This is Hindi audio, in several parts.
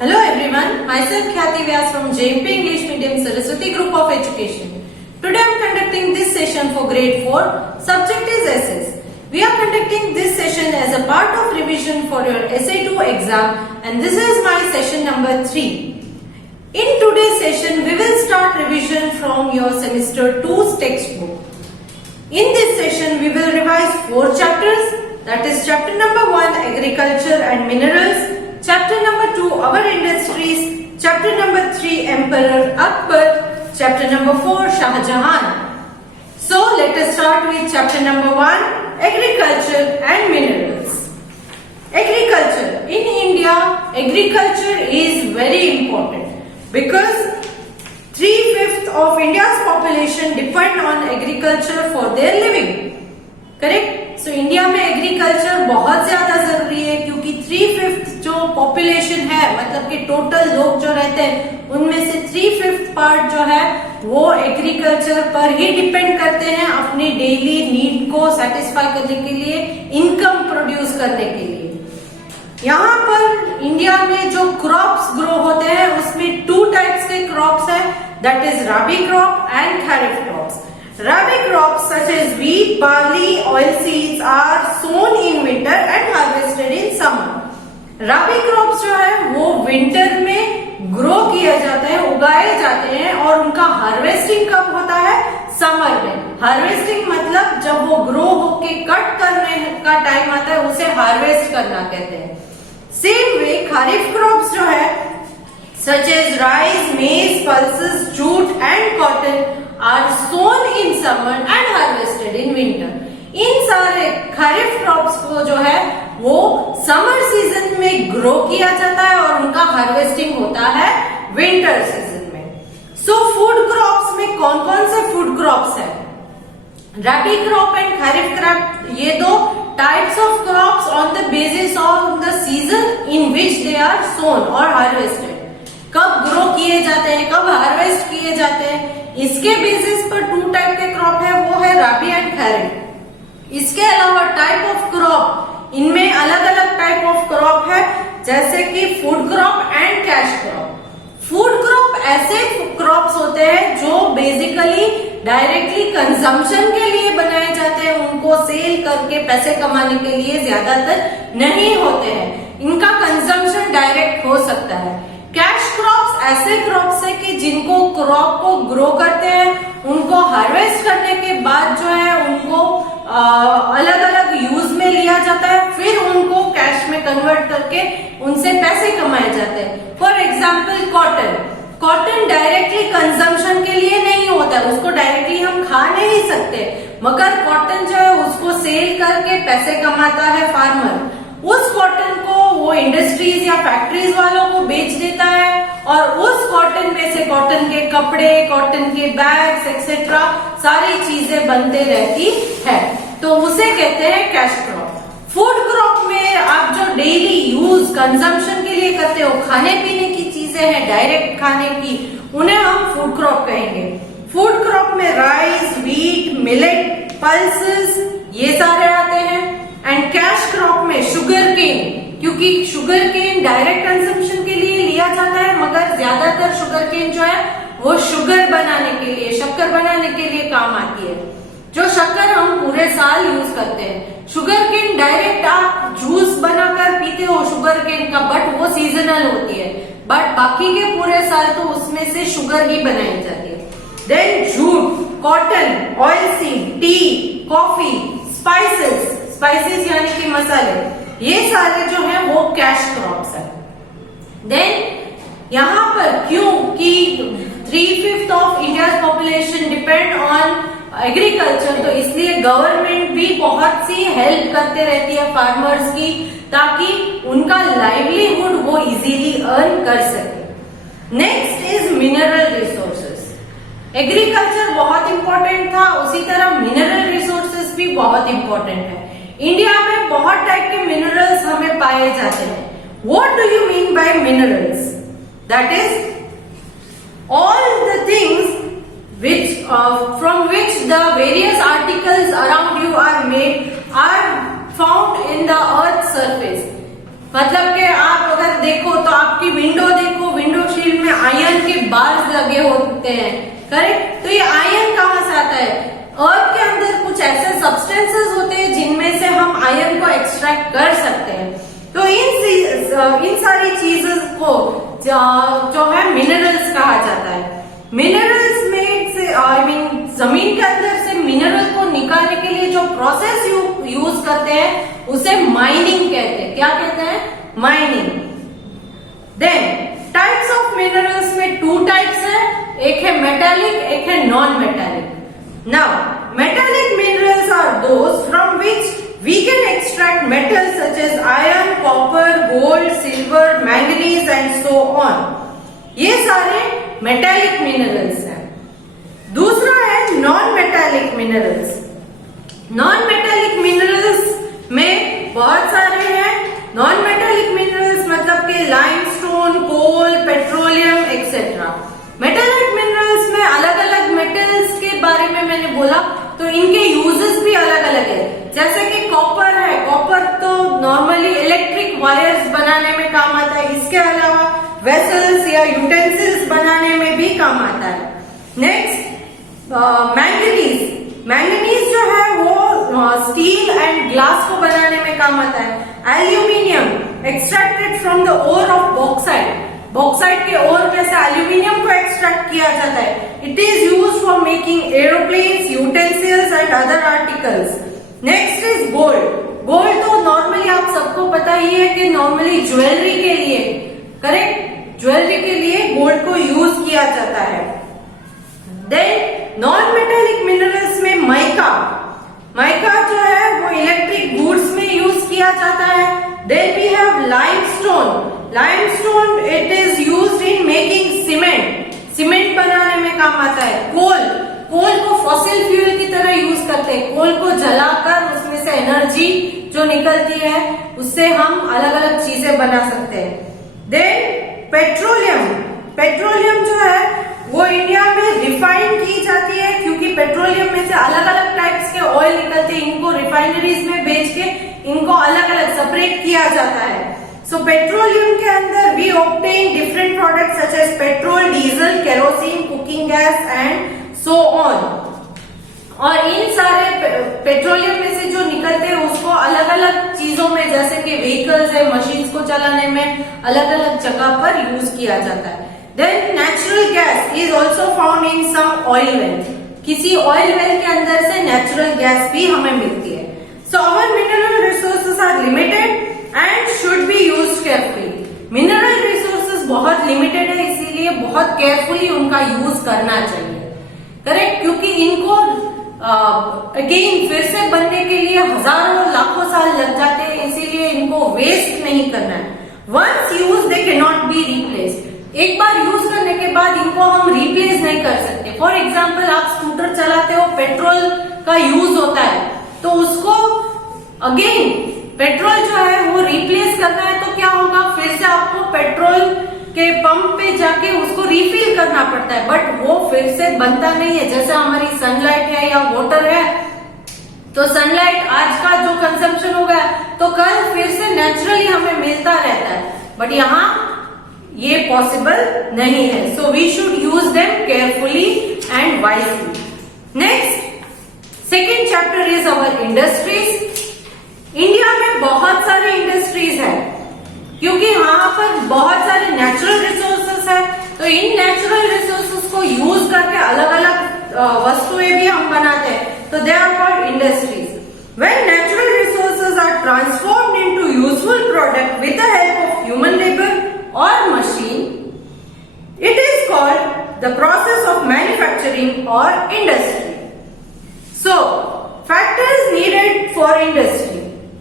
Hello everyone, myself Khyati Vyas from JMP English Medium Saraswati Group of Education. Today I am conducting this session for grade 4. Subject is essays. We are conducting this session as a part of revision for your Essay 2 exam and this is my session number 3. In today's session we will start revision from your semester 2's textbook. In this session we will revise 4 chapters, that is chapter number 1 Agriculture and Minerals, chapter number 2 Our Industries, chapter number 3 Emperor Akbar, chapter number 4 Shah Jahan. So let us start with chapter number 1 Agriculture and Minerals. Agriculture. In India, agriculture is very important because 3/5 of India's population depend on agriculture for their living. Correct. So India में एग्रीकल्चर बहुत ज्यादा जरूरी है क्योंकि 3/5 जो पॉपुलेशन है, मतलब कि टोटल लोग जो रहते हैं उनमें से 3/5 पार्ट जो है वो एग्रीकल्चर पर ही डिपेंड करते हैं अपनी डेली नीड को सेटिस्फाई करने के लिए, इनकम प्रोड्यूस करने के लिए. यहाँ पर इंडिया में जो क्रॉप्स ग्रो होते हैं उसमें 2 टाइप्स के क्रॉप्स है, that is rabi crop and kharif crops. Rabi crops such as wheat, barley, oilseeds are sown in winter and harvested in summer. Rabi crops जो है वो विंटर में ग्रो किया जाता है, उगाए जाते हैं और उनका हार्वेस्टिंग कब होता है? समर में. हार्वेस्टिंग मतलब जब वो ग्रो होके कट करने का टाइम आता है उसे हार्वेस्ट करना कहते हैं. सेम वे खरीफ क्रॉप्स जो है such as rice, maize, pulses, jute and cotton are sown in summer and harvested in winter. इन सारे खरीफ क्रॉप्स को जो है वो समर सीजन में ग्रो किया जाता है और उनका हार्वेस्टिंग होता है विंटर सीजन में. सो फूड क्रॉप्स में कौन कौन से फूड क्रॉप्स है? Rabi crop and kharif crop, ये दो types of crops on the basis of the season in which they are sown और हार्वेस्टेड. कब ग्रो किए जाते हैं, कब हार्वेस्ट किए जाते हैं, इसके बेसिस पर 2 टाइप के क्रॉप है, वो है राबी एंड खरीफ. इसके अलावा टाइप ऑफ क्रॉप, इनमें अलग अलग टाइप ऑफ क्रॉप है जैसे कि food crop and cash crop. Food crop ऐसे क्रॉप्स होते हैं जो बेसिकली डायरेक्टली कंजम्पशन के लिए बनाए जाते हैं, उनको सेल करके पैसे कमाने के लिए ज्यादातर नहीं होते हैं. इनका कंजम्पशन डायरेक्ट हो सकता है. कैश क्रॉप्स ऐसे क्रॉप्स है कि जिनको क्रॉप को ग्रो करते हैं, उनको हार्वेस्ट करने के बाद जो है उनको अलग अलग यूज में लिया जाता है, फिर उनको कैश में कन्वर्ट करके उनसे पैसे कमाए जाते हैं. For example cotton. Cotton directly consumption के लिए नहीं होता है, उसको डायरेक्टली हम खा नहीं सकते, मगर कॉटन जो है उसको सेल करके पैसे कमाता है फार्मर. उस कॉटन को वो इंडस्ट्रीज या फैक्ट्रीज वालों को बेच देता है और उस कॉटन में से कॉटन के कपड़े, कॉटन के बैग्स एक्सेट्रा सारी चीजें बनते रहती है, तो उसे कहते हैं कैश क्रॉप. फूड क्रॉप में आप जो डेली यूज कंजम्पशन के लिए करते हो, खाने पीने की चीजें हैं डायरेक्ट खाने की, उन्हें हम फूड क्रॉप कहेंगे. फूड क्रॉप में राइस, व्हीट, मिलेट, पल्सेस ये सारे आते हैं. एंड कैश क्रॉप में शुगर केन, क्योंकि शुगर केन डायरेक्ट कंजम्पशन के लिए लिया जाता है, मगर ज्यादातर शुगर केन जो है वो शुगर बनाने के लिए, शक्कर बनाने के लिए काम आती है, जो शक्कर हम पूरे साल यूज करते हैं. शुगर केन डायरेक्ट आप जूस बनाकर पीते हो शुगर केन का, बट वो सीजनल होती है, बट बाकी के पूरे साल तो उसमें से शुगर ही बनाई जाती है. Then jute, cotton, oil seed, tea, coffee, spices, spices यानी कि मसाले, ये सारे जो है वो कैश क्रॉप्स है. देन यहाँ पर क्योंकि 3/5 of India population depend on agriculture, तो इसलिए गवर्नमेंट भी बहुत सी हेल्प करते रहती है फार्मर्स की, ताकि उनका लाइवलीहुड वो इजीली अर्न कर सके. Next is mineral resources. Agriculture बहुत इंपॉर्टेंट था, उसी तरह मिनरल रिसोर्सेस भी बहुत इंपॉर्टेंट है. इंडिया में बहुत टाइप के मिनरल्स हमें पाए जाते हैं. What do you mean by minerals? That is all the things which from which the various articles around you are made are found in the earth's surface. मतलब कि आप अगर देखो तो आपकी विंडो देखो, विंडो शील्ड में आयरन के बार्स लगे होते हैं, करेक्ट। तो ये आयरन कहाँ से आता है? अर्थ के अंदर कुछ ऐसे सब्सटेंसेस होते हैं जिनमें से हम आयरन को एक्सट्रैक्ट कर सकते हैं। तो इन सारी चीजों को जो है मिनरल्स कहा जाता है। मिनरल्स में से जमीन के अंदर से मिनरल को निकालने के लिए जो प्रोसेस यूज करते हैं उसे माइनिंग कहते हैं। क्या कहते हैं? Mining. Then types of minerals में 2 टाइप्स है, एक है मेटालिक, एक है non metallic. Now metallic minerals are those from which we can extract metals such as iron, copper, gold, silver, manganese and so on. ये सारे मेटालिक मिनरल्स हैं। दूसरा है non metallic minerals. Non metallic minerals में बहुत सारे हैं। नॉन मेटालिक मिनरल्स मतलब के लाइमस्टोन, कोल, पेट्रोलियम एक्सेट्रा। मेटालिक मिनरल्स में अलग अलग मेटल्स के बारे में मैंने बोला, तो इनके यूजेस भी अलग अलग है। जैसे कि कॉपर है, कॉपर तो नॉर्मली इलेक्ट्रिक वायर्स बनाने में काम आता है। इसके अलावा वेसल्स या यूटेंसिल्स बनाने में भी काम आता है। Next manganese. मैंगनीज जो है वो स्टील एंड ग्लास को बनाने में काम आता है। Aluminium extracted from the ore of bauxite. Bauxite के ओर में से एल्यूमिनियम को एक्सट्रैक्ट किया जाता है। It is used for making aeroplanes, utensils and other articles. Next is gold. Gold तो नॉर्मली आप सबको पता ही है कि नॉर्मली ज्वेलरी के लिए, करेक्ट, ज्वेलरी के लिए गोल्ड को यूज किया जाता है। देन नॉन मेटालिक मिनरल्स में माइका। माइका जो है वो इलेक्ट्रिक गुड्स में यूज किया जाता है। Then we have limestone. Limestone it is used in making cement. Cement बनाने में काम आता है। कोल, कोल को फॉसिल फ्यूल की तरह यूज करते हैं। कोल को जलाकर उसमें से एनर्जी जो निकलती है उससे हम अलग अलग चीजें बना सकते हैं। Then petroleum. पेट्रोलियम जो है वो इंडिया में रिफाइन की जाती है, क्योंकि पेट्रोलियम में से अलग अलग टाइप्स के ऑयल निकलते हैं। इनको रिफाइनरीज में बेच के इनको अलग अलग सेपरेट किया जाता है। सो पेट्रोलियम के अंदर we obtain different products such as petrol, diesel, kerosene, cooking gas and so on. और इन सारे पेट्रोलियम में से जो निकलते हैं उसको अलग अलग चीजों में, जैसे कि व्हीकल्स है, मशीन्स को चलाने में अलग अलग जगह पर यूज किया जाता है। Then natural gas is also found in some oil well. किसी ऑयल वेल के अंदर से नेचुरल गैस भी हमें मिलती है। So our mineral resources are limited and should be used carefully. Mineral resources बहुत लिमिटेड है, इसीलिए बहुत केयरफुली उनका यूज करना चाहिए, करेक्ट, क्योंकि इनको अगेन फिर से बनने के लिए हजारों लाखों साल लग जाते हैं, इसीलिए इनको वेस्ट नहीं करना है। Once use they can not be replaced. एक बार यूज करने के बाद इनको हम रिप्लेस नहीं कर सकते। फॉर एग्जाम्पल आप स्कूटर चलाते हो, पेट्रोल का यूज होता है, तो उसको अगेन पेट्रोल जो है वो रिप्लेस करना है तो क्या होगा, फिर से आपको पेट्रोल के पंप पे जाके उसको रिफिल करना पड़ता है, बट वो फिर से बनता नहीं है। जैसे हमारी सनलाइट है या वाटर है, तो सनलाइट आज का जो कंजम्पशन होगा तो कल फिर से नेचुरली हमें मिलता रहता है, बट यहाँ ये पॉसिबल नहीं है। So we should use them carefully and wisely. Next second chapter is our industries. India में बहुत सारी इंडस्ट्रीज है, क्योंकि यहाँ पर बहुत सारे नेचुरल रिसोर्सेस है, तो इन नेचुरल रिसोर्सेस को यूज करके अलग अलग वस्तुएं भी हम बनाते हैं, तो they are called industries. When natural resources are transformed into useful product with the help of human labour और machine, it is called the process of manufacturing और industry. So factors needed for industry.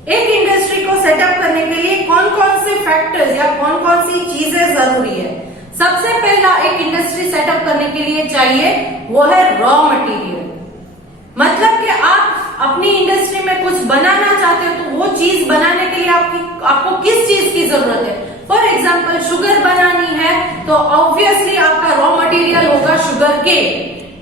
एक इंडस्ट्री को सेटअप करने के लिए कौन कौन से फैक्टर्स या कौन कौन सी चीजें जरूरी है। सबसे पहला एक इंडस्ट्री सेटअप करने के लिए चाहिए वो है रॉ मटेरियल। मतलब कि आप अपनी इंडस्ट्री में कुछ बनाना चाहते हो, तो वो चीज बनाने के लिए आपको किस चीज की जरूरत है। फॉर एग्जाम्पल शुगर बनानी है तो ऑब्वियसली आपका रॉ मटेरियल होगा शुगर केन,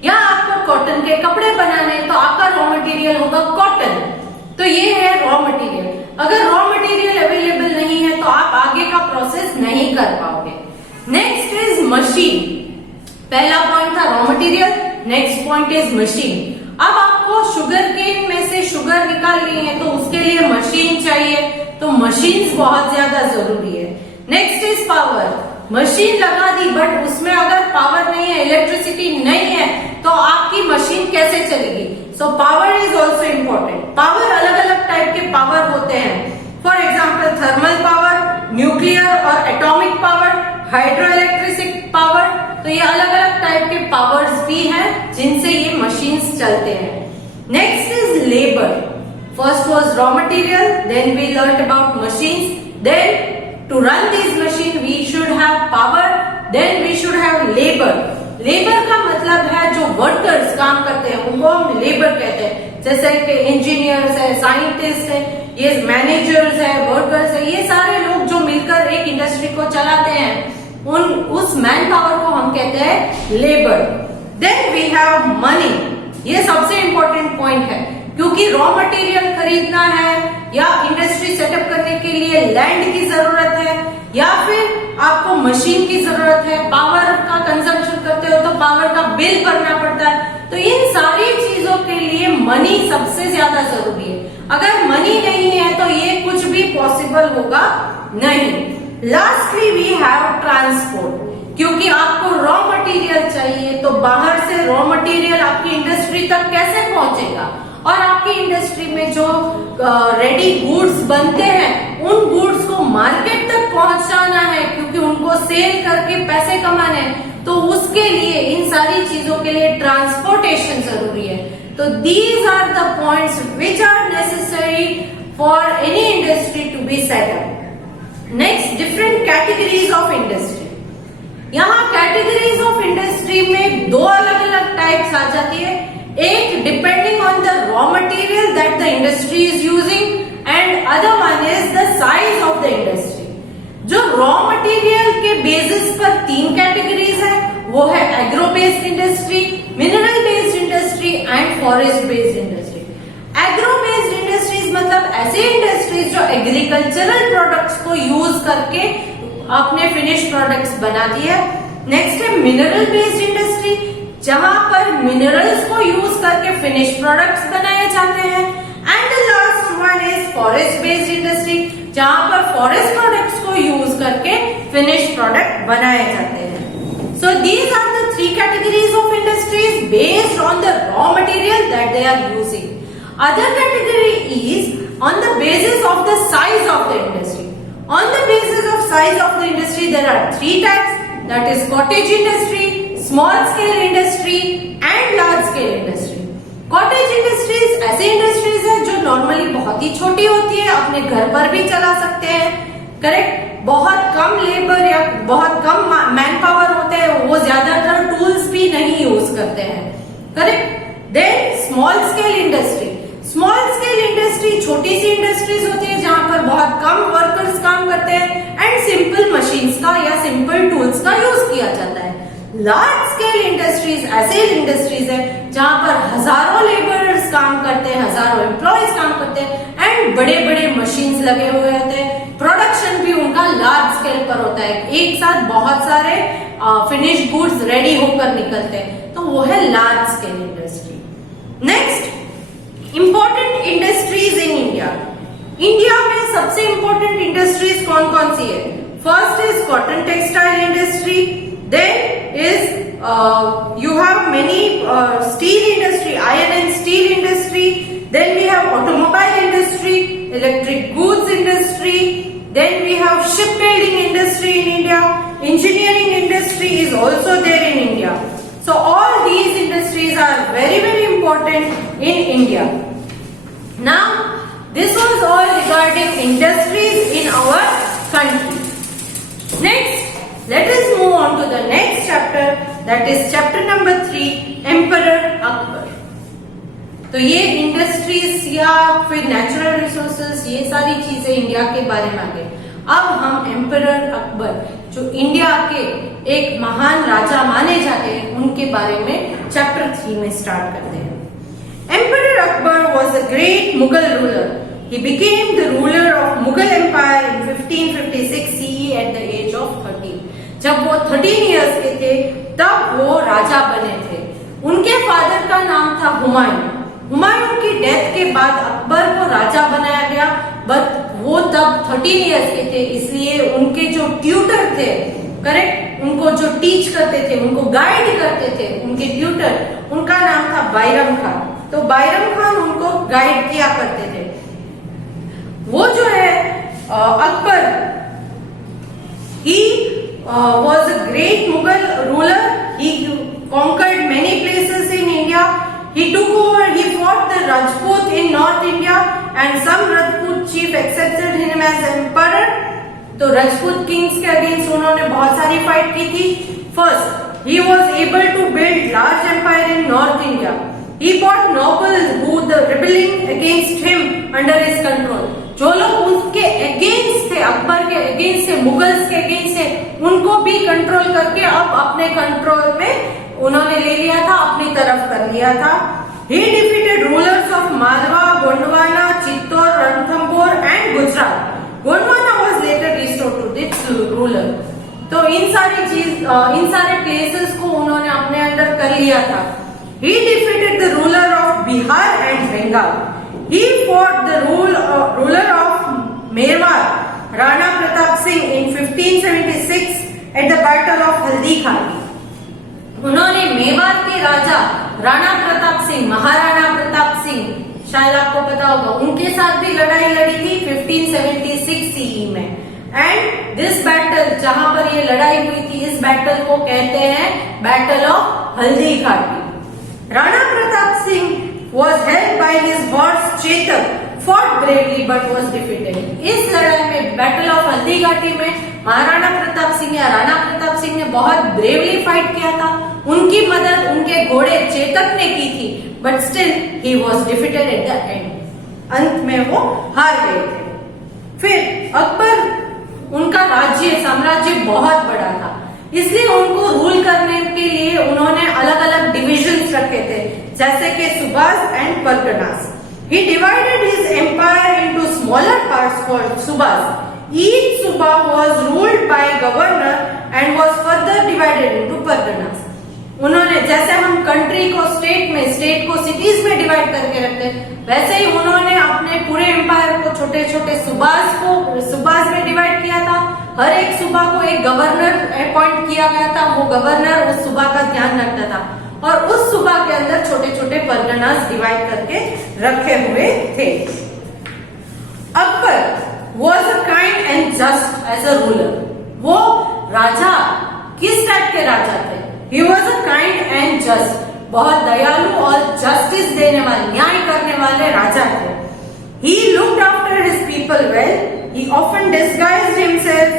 या आपको कॉटन के कपड़े बनाने तो आपका रॉ मटेरियल होगा कॉटन। तो ये है रॉ मटेरियल। अगर रॉ मटेरियल अवेलेबल नहीं है तो तो आप आगे का प्रोसेस नहीं कर पाओगे। Next is machine. पहला पॉइंट था raw material, next point is machine. अब आपको शुगर केन में से शुगर निकालनी है तो उसके लिए मशीन चाहिए, तो मशीन्स बहुत ज्यादा जरूरी है। Next is power. मशीन लगा दी बट उसमें अगर पावर नहीं है, इलेक्ट्रिसिटी नहीं है, तो आपकी मशीन कैसे चलेगी? So power is also important. Power अलग अलग टाइप के पावर होते हैं। For example thermal power, nuclear और atomic power, hydro electric power. तो ये अलग अलग टाइप के पावर्स भी हैं जिनसे ये मशीन्स चलते हैं। Next is labour. First was raw material, then we learn about machines, then to run these machine we should have power, then we should have labor. Labour का मतलब है जो वर्कर्स काम करते हैं उनको हम लेबर कहते हैं। जैसे कि इंजीनियर्स है, साइंटिस्ट है, ये मैनेजर्स है, वर्कर्स है, ये सारे लोग जो मिलकर एक इंडस्ट्री को चलाते हैं उस मैन पावर को हम कहते हैं labour. Then we have money. ये सबसे इंपॉर्टेंट पॉइंट है क्योंकि रॉ मटेरियल खरीदना है या इंडस्ट्री सेटअप करने के लिए लैंड की जरूरत है या फिर आपको मशीन की जरूरत है, पावर का कंजम्पशन करते हो तो पावर का बिल भरना पड़ता है। तो इन सारी चीजों के लिए मनी सबसे ज्यादा जरूरी है। अगर मनी नहीं है तो ये कुछ भी पॉसिबल होगा नहीं। Lastly we have transport. क्योंकि आपको रॉ मटेरियल चाहिए तो बाहर से रॉ मटेरियल आपकी इंडस्ट्री तक कैसे पहुंचेगा, और आपकी इंडस्ट्री में जो रेडी गुड्स बनते हैं उन गुड्स को मार्केट तक पहुंचाना है क्योंकि उनको सेल करके पैसे कमाने हैं। तो उसके लिए इन सारी चीजों के लिए ट्रांसपोर्टेशन जरूरी है। तो these are the points which are necessary for any industry to be set up. Next, different categories of industry. यहाँ कैटेगरीज ऑफ इंडस्ट्री में दो अलग अलग टाइप्स आ जाती है। एक depending on the raw material that the industry is using and other one is the size of the industry. जो रॉ मटेरियल के बेसिस पर तीन कैटेगरीज है वो है agro based industry, mineral based industry and forest based industry. Agro based industries मतलब ऐसे इंडस्ट्रीज जो एग्रीकल्चरल प्रोडक्ट्स को यूज करके अपने फिनिश प्रोडक्ट्स बनाती है। नेक्स्ट है मिनरल बेस्ड इंडस्ट्री जहां पर मिनरल्स को यूज करके फिनिश प्रोडक्ट्स बनाए जाते हैं। And the last one is forest based industry जहां पर फॉरेस्ट प्रोडक्ट्स को यूज करके फिनिश प्रोडक्ट बनाए जाते हैं। So these are the three categories of industries based on the raw material that they are using. Other category is on the basis of the size of the industry. On the basis of size of the industry, there are three types, that is cottage industry, small scale industry and large scale industry. Cottage industries ऐसे इंडस्ट्रीज है जो नॉर्मली बहुत ही छोटी होती है, अपने घर पर भी चला सकते हैं, करेक्ट। बहुत कम लेबर या बहुत कम मैन पावर होते हैं, वो ज्यादातर टूल्स भी नहीं यूज करते हैं, correct. Then small scale industry. Small scale industry छोटी सी इंडस्ट्रीज होती है जहां पर बहुत कम वर्कर्स काम करते हैं एंड सिंपल मशीन्स का या सिंपल टूल्स का यूज किया जाता है। लार्ज स्केल इंडस्ट्रीज ऐसे इंडस्ट्रीज है जहां पर हजारों लेबरर्स काम करते हैं, हजारों एम्प्लॉयज काम करते हैं एंड बड़े बड़े मशीन्स लगे हुए होते हैं। प्रोडक्शन भी उनका लार्ज स्केल पर होता है, एक साथ बहुत सारे फिनिश गुड्स रेडी होकर निकलते हैं, तो वो है large scale industry. Next, important industries in India. India में सबसे इंपॉर्टेंट इंडस्ट्रीज कौन कौन सी है? First is cotton textile industry, then is you have many steel industry, iron and steel industry, then we have automobile industry, electric goods industry, then we have ship building industry in India, engineering industry is also there in India. So all these industries are very very important in India. Now this was all regarding industries in our country. Next, let us move on to the next chapter, that is chapter number 3, Emperor Akbar. तो ये इंडस्ट्रीज या फिर नेचुरल रिसोर्सेज ये सारी चीजें इंडिया के बारे में आ गई। अब हम एम्परर अकबर जो इंडिया के एक महान राजा माने जाते हैं उनके बारे में चैप्टर 3 में स्टार्ट करते हैं। Emperor Akbar was a great Mughal ruler. He became the ruler of Mughal Empire in 1556 CE at the age of 13. जब वो 13 इयर्स के थे तब वो राजा बने थे। उनके फादर का नाम था हुमायूं। हुमायूं की डेथ के बाद अकबर को राजा बनाया गया, बट वो तब 13 इयर्स के थे, इसलिए उनके जो ट्यूटर थे, करेक्ट, उनको जो टीच करते थे, उनको गाइड करते थे, उनके ट्यूटर, उनका नाम था बैरम खान। तो बैरम खान उनको गाइड किया करते थे। वो जो है Akbar, he was a great Mughal ruler. He conquered many places in India. He took over, he fought the Rajput in North India and some Rajput chief accepted him as emperor. तो राजपूत किंग्स के अगेंस्ट उन्होंने बहुत सारी फाइट की थी। First, he was able to build large empire in North India. He fought nobles who were rebelling against him under his control. जो लोग उसके अगेंस्ट थे, अकबर के अगेंस्ट थे, मुगल्स के अगेंस्ट थे, उनको भी कंट्रोल करके अब अपने कंट्रोल में उन्होंने ले लिया था, अपनी तरफ कर लिया था। He defeated rulers of Malwa, Gondwana, Chittor, Ranthambore and Gujarat. Gondwana was later restored to its ruler. तो इन सारे प्लेसेस को उन्होंने अपने अंडर कर लिया था। He defeated the ruler of Bihar and Bengal. He fought the ruler of Mewar, Rana Pratap Singh in 1576 at the Battle of Haldi Khani. उन्होंने मेवाड़ के राजा राणा प्रताप सिंह, महाराणा प्रताप सिंह, शायद आपको पता होगा, उनके साथ भी लड़ाई लड़ी थी 1576 सीई में। एंड दिस बैटल, जहां पर ये लड़ाई हुई थी, इस बैटल को कहते हैं battle of Haldi Ghati. Rana Pratap Singh was held by his horse Chetak, fought bravely but was defeated. इस लड़ाई में, बैटल ऑफ हल्दी घाटी में, महाराणा प्रताप सिंह या राणा प्रताप सिंह ने बहुत ब्रेवली फाइट किया था। उनकी मदद उनके घोड़े चेतक ने की थी, but still he was defeated at the end. अंत में वो हार गए थे। फिर अकबर, उनका साम्राज्य बहुत बड़ा था, इसलिए उनको रूल करने के लिए उन्होंने अलग अलग डिविजन्स रखे थे, जैसे कि subas and parganas. He divided his empire into smaller parts called subas. Each suba was ruled by a governor and was further divided into parganas. उन्होंने, जैसे हम कंट्री को स्टेट को सिटीज में डिवाइड करके रखते हैं, वैसे ही उन्होंने अपने पूरे एम्पायर को छोटे छोटे सुबास में डिवाइड किया था। हर एक सूबा को एक गवर्नर अपॉइंट किया गया था, वो गवर्नर उस सूबा का ध्यान रखता था, और उस सूबा के अंदर छोटे छोटे परगनास डिवाइड करके रखे हुए थे। Akbar was a kind and just as a ruler. वो राजा किस टाइप के राजा थे? He was a kind and just, बहुत दयालु और जस्टिस देने वाले, न्याय करने वाले राजा थे। He looked after his people well. He often disguised himself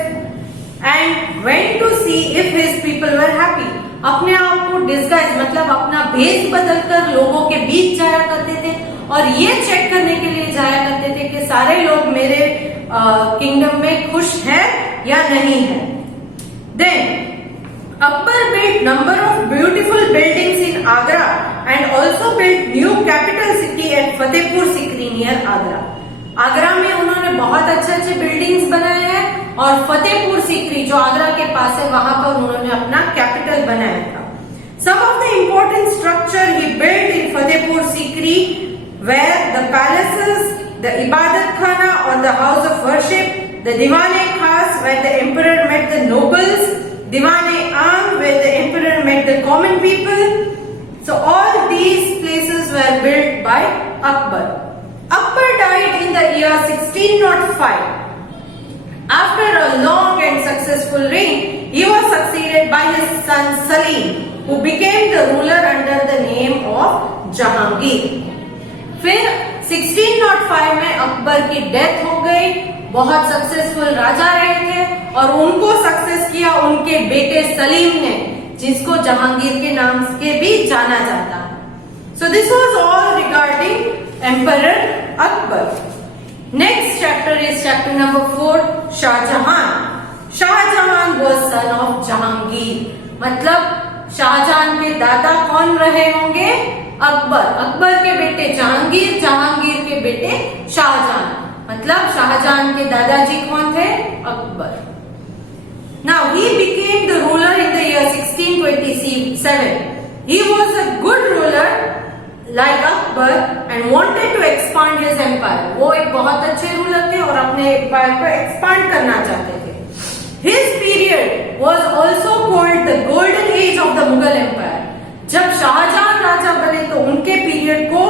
and went to see if his people were happy. अपने आप को डिस्गाइज मतलब अपना भेष बदलकर लोगों के बीच जाया करते थे और ये चेक करने के लिए जाया करते थे कि सारे लोग मेरे किंगडम में खुश हैं या नहीं है। Then Akbar built number of beautiful buildings in Agra and also built new capital city at Fatehpur Sikri near Agra. Agra में उन्होंने बहुत अच्छे बिल्डिंग्स बनाए हैं और फतेहपुर सीकरी जो आगरा के पास है वहां पर उन्होंने अपना कैपिटल बनाया था। Some of the important structure he built in Fatehpur Sikri were the palaces, the Ibadat Khana or the house of worship, the Diwan-e-Khas where the emperor met the nobles, Diwan-e-Am where the emperor met the common people. So all these places were built by Akbar. Akbar died in the year 1605. After a long and successful reign, he was succeeded by his son Salim, who became the ruler under the name of Jahangir. फिर 1605 में अकबर की डेथ हो गई। बहुत सक्सेसफुल राजा रहे थे और उनको सक्सेस किया उनके बेटे सलीम ने, जिसको जहांगीर के नाम से भी जाना जाता है। So this was all regarding Emperor Akbar. Next chapter is chapter number 4, Shah Jahan. Shah Jahan was son of Jahangir. मतलब शाहजहां के दादा कौन रहे होंगे? अकबर। अकबर के बेटे जहांगीर, जहांगीर के बेटे शाहजहां। मतलब शाहजहां के दादाजी कौन थे? Akbar. Now he became the ruler in the year 1627. He was a good ruler like Akbar and wanted to expand his empire. वो एक बहुत अच्छे रूलर थे और अपने एम्पायर को एक्सपांड करना चाहते थे. His period was also called the golden age of the Mughal empire. जब शाहजहां राजा बने तो उनके पीरियड को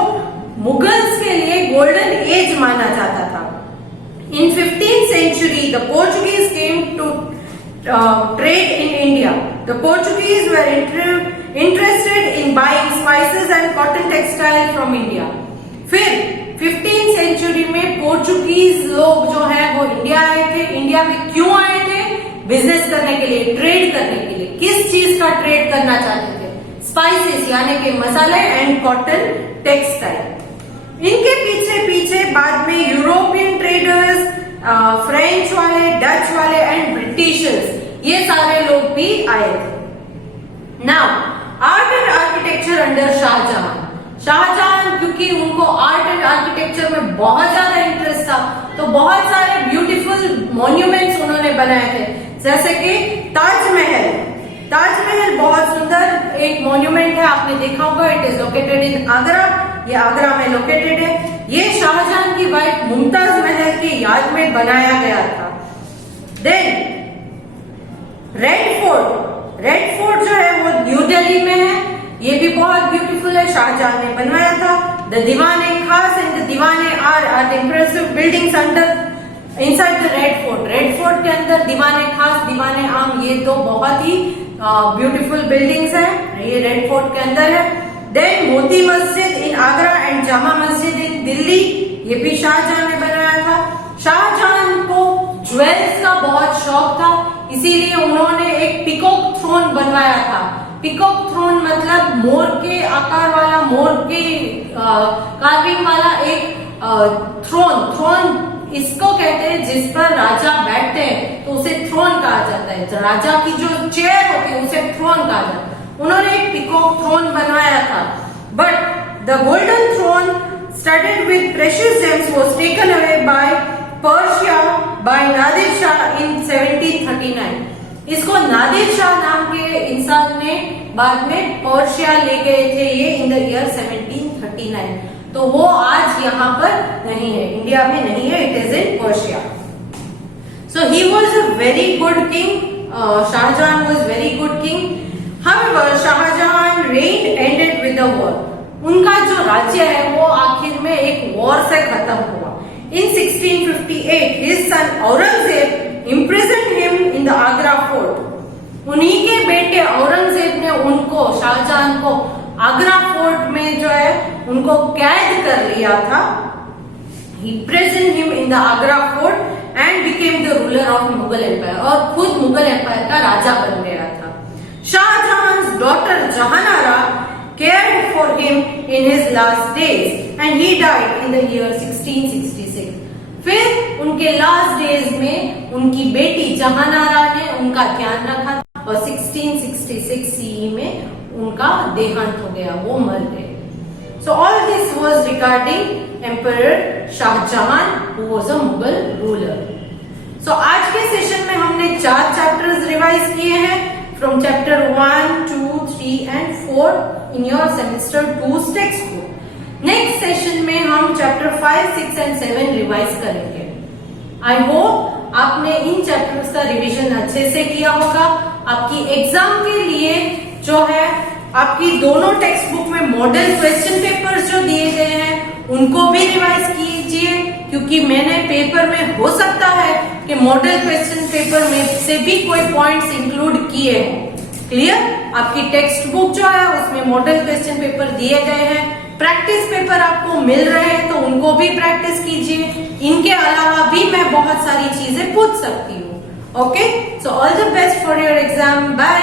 मुगल्स के लिए गोल्डन एज माना जाता था. In 15th century, the Portuguese came to trade in India. The Portuguese were interested in buying spices and cotton textile from India. फिर 15th सेंचुरी में पोर्चुगीज लोग जो है वो इंडिया आए थे. इंडिया में क्यों आए थे? बिजनेस करने के लिए, ट्रेड करने के लिए. किस चीज का ट्रेड करना चाहते थे? स्पाइसेस यानी कि मसाले एंड कॉटन टेक्सटाइल. इनके पीछे पीछे बाद में यूरोपियन ट्रेडर्स, फ्रेंच वाले, डच वाले एंड ब्रिटिशर्स, ये सारे लोग भी आए थे. Now art and architecture under Shahjahan. Shahjahan क्योंकि उनको आर्ट एंड आर्किटेक्चर में बहुत ज्यादा इंटरेस्ट था तो बहुत सारे ब्यूटीफुल मॉन्यूमेंट्स उन्होंने बनाए थे. जैसे कि ताजमहल. ताजमहल बहुत सुंदर एक मॉन्यूमेंट है, आपने देखा होगा. It is located in Agra. ये आगरा में लोकेटेड है. ये शाहजहां की वाइफ मुमताज महल की याद में बनाया गया था. Then Red Fort. Red Fort जो है वो न्यू दिल्ली में है. ये भी बहुत ब्यूटीफुल है, शाहजहां ने बनवाया था. The Diwane Khas and the Diwane are impressive buildings under inside the Red Fort. Red Fort के अंदर दीवाने खास, दीवाने आम, ये दो बहुत ही ब्यूटीफुल बिल्डिंग्स हैं. ये रेड फोर्ट के अंदर है. Then Moti Masjid in Agra and Jama Masjid इन दिल्ली, ये भी शाहजहां ने बनवाया था. शाहजहां को ज्वेल्स का बहुत शौक था, इसीलिए उन्होंने एक पिकॉक थ्रोन बनवाया था. पिकॉक थ्रोन मतलब मोर के आकार वाला, मोर के कार्विंग वाला एक थ्रोन. थ्रोन इसको कहते हैं जिस पर राजा बैठते हैं तो उसे थ्रोन कहा जाता है. राजा की जो चेयर होती है उसे थ्रोन कहा जाता है. उन्होंने एक पिकॉक थ्रोन बनवाया था. But the golden throne studded with precious gems was taken away by Persia by Nadir Shah in 1739. इसको नादिर शाह नाम के इंसान ने बाद में पर्शिया ले गए थे ये इन द ईयर 1739. तो वो आज यहाँ पर नहीं है, इंडिया में नहीं है. It is in Persia. So he was a very good king. Shahjahan was very good king. However, Shahjahan reign ended with a war. उनका जो राज्य है वो आखिर में एक वॉर से खत्म हुआ. In 1658, his son Aurangzeb imprisoned him in the Agra fort. उन्हीं के बेटे औरंगजेब ने उनको, शाहजहां को आगरा फोर्ट में जो है उनको कैद कर लिया था. He imprisoned him in the Agra fort and became the ruler of Mughal empire. और खुद मुगल एम्पायर का राजा बन गया था. Shahjahan's daughter Jahanara cared for him in his last days and he died in the year 1666. फिर उनके लास्ट डेज में उनकी बेटी जहानारा ने उनका ध्यान रखा और 1666 CE में उनका देहांत हो गया, वो मर गए. So all this was regarding Emperor Shahjahan who was a Mughal ruler. So आज के सेशन में हमने 4 चैप्टर्स रिवाइज किए हैं from chapter 1, 2, 3 and 4 in your semester 2's textbook. Next session में हम chapter 5, 6 and 7 रिवाइज करेंगे. I hope आपने इन चैप्टर्स का रिवीजन अच्छे से किया होगा. आपकी एग्जाम के लिए जो है आपकी दोनों टेक्स्ट बुक में मॉडल क्वेश्चन पेपर्स जो दिए गए हैं उनको भी रिवाइज कीजिए, क्योंकि मैंने पेपर में हो सकता है कि मॉडल क्वेश्चन पेपर में से भी कोई पॉइंट्स इंक्लूड किए हों. क्लियर? आपकी टेक्स्ट बुक जो है उसमें मॉडल क्वेश्चन पेपर दिए गए हैं. प्रैक्टिस पेपर आपको मिल रहे हैं तो उनको भी प्रैक्टिस कीजिए. इनके अलावा भी मैं बहुत सारी चीजें पूछ सकती हूँ. Okay, so all the best for your exam. Bye.